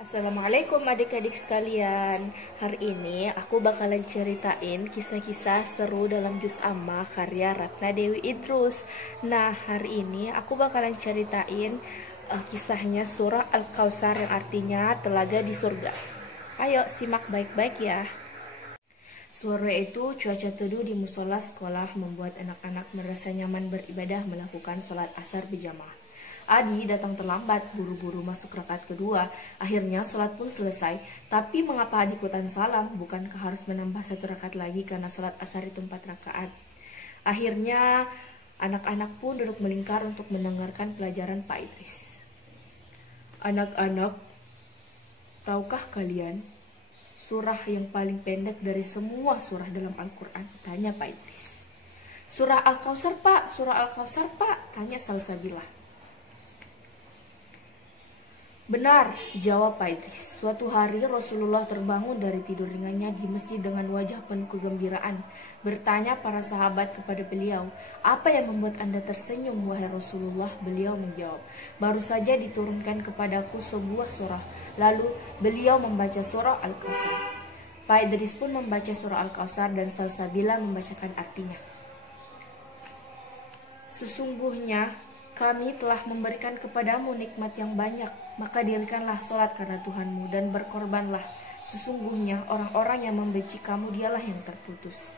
Assalamualaikum adik-adik sekalian. Hari ini aku bakalan ceritain kisah-kisah seru dalam Juz Amma karya Ratna Dewi Idrus. Nah, hari ini aku bakalan ceritain kisahnya surah Al-Kautsar yang artinya telaga di surga. Ayo simak baik-baik ya. Sore itu cuaca teduh di musola sekolah membuat anak-anak merasa nyaman beribadah melakukan sholat asar berjamaah. Adi datang terlambat, buru-buru masuk rakaat kedua. Akhirnya sholat pun selesai. Tapi mengapa Adi ikutan salam? Bukankah harus menambah satu rakaat lagi karena sholat asar itu 4 rakaat? Akhirnya anak-anak pun duduk melingkar untuk mendengarkan pelajaran Pak Idris. Anak-anak, tahukah kalian surah yang paling pendek dari semua surah dalam Al-Quran? Tanya Pak Idris. Surah Al-Kautsar Pak, surah Al-Kautsar Pak, tanya Salsabilah. Benar, jawab Pak Idris. Suatu hari Rasulullah terbangun dari tidur ringannya di masjid dengan wajah penuh kegembiraan. Bertanya para sahabat kepada beliau, apa yang membuat Anda tersenyum wahai Rasulullah? Beliau menjawab, baru saja diturunkan kepadaku sebuah surah. Lalu beliau membaca surah Al-Kautsar. Pak Idris pun membaca surah Al-Kautsar dan Salsabila membacakan artinya. Sesungguhnya kami telah memberikan kepadamu nikmat yang banyak, maka dirikanlah sholat karena Tuhanmu dan berkorbanlah. Sesungguhnya orang-orang yang membenci kamu dialah yang terputus.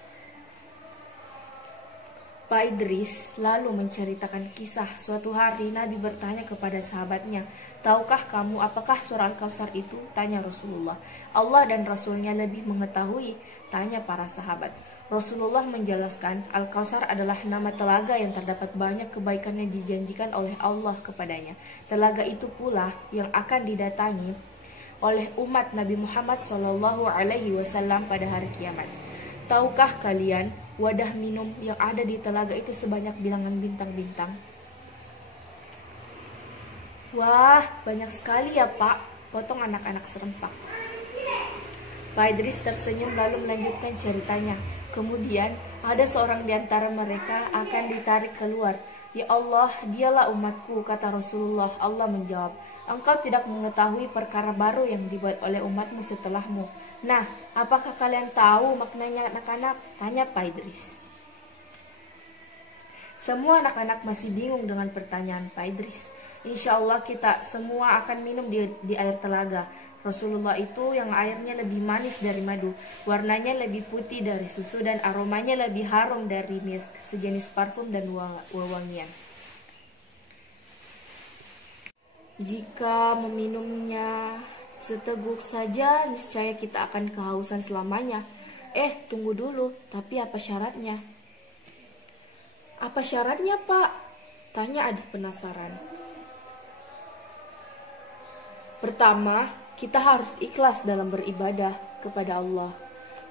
Pak Idris lalu menceritakan kisah suatu hari Nabi bertanya kepada sahabatnya, tahukah kamu apakah surah Al-Kautsar itu? Tanya Rasulullah. Allah dan Rasulnya lebih mengetahui, tanya para sahabat. Rasulullah menjelaskan, Al-Kautsar adalah nama telaga yang terdapat banyak kebaikan yang dijanjikan oleh Allah kepadanya. Telaga itu pula yang akan didatangi oleh umat Nabi Muhammad SAW pada hari kiamat. Tahukah kalian, wadah minum yang ada di telaga itu sebanyak bilangan bintang-bintang? Wah, banyak sekali ya Pak, potong anak-anak serempak. Pak Idris tersenyum lalu melanjutkan ceritanya. Kemudian ada seorang di antara mereka akan ditarik keluar. Ya Allah, dialah umatku, kata Rasulullah. Allah menjawab, engkau tidak mengetahui perkara baru yang dibuat oleh umatmu setelahmu. Nah, apakah kalian tahu maknanya anak-anak? Tanya Pak Idris. Semua anak-anak masih bingung dengan pertanyaan Pak Idris. Insya Allah kita semua akan minum di air telaga. Rasulullah itu yang airnya lebih manis dari madu, warnanya lebih putih dari susu, dan aromanya lebih harum dari misk, sejenis parfum dan wewangian. Jika meminumnya seteguk saja, niscaya kita akan kehausan selamanya. Tunggu dulu, tapi apa syaratnya? Apa syaratnya, Pak? Tanya Adi penasaran. Pertama, kita harus ikhlas dalam beribadah kepada Allah.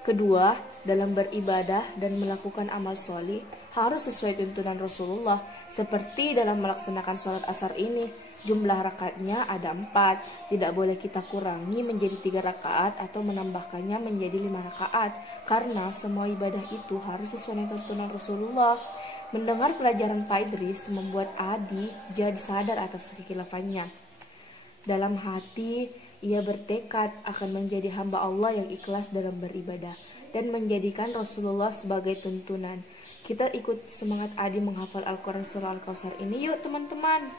Kedua, dalam beribadah dan melakukan amal solih harus sesuai tuntunan Rasulullah. Seperti dalam melaksanakan sholat asar ini, jumlah rakaatnya ada 4. Tidak boleh kita kurangi menjadi 3 rakaat atau menambahkannya menjadi 5 rakaat. Karena semua ibadah itu harus sesuai dengan tuntunan Rasulullah. Mendengar pelajaran Pak Idris membuat Adi jadi sadar atas kekhilaafannya. Dalam hati, ia bertekad akan menjadi hamba Allah yang ikhlas dalam beribadah dan menjadikan Rasulullah sebagai tuntunan. Kita ikut semangat Adi menghafal Al-Quran surah Al-Kautsar ini yuk teman-teman.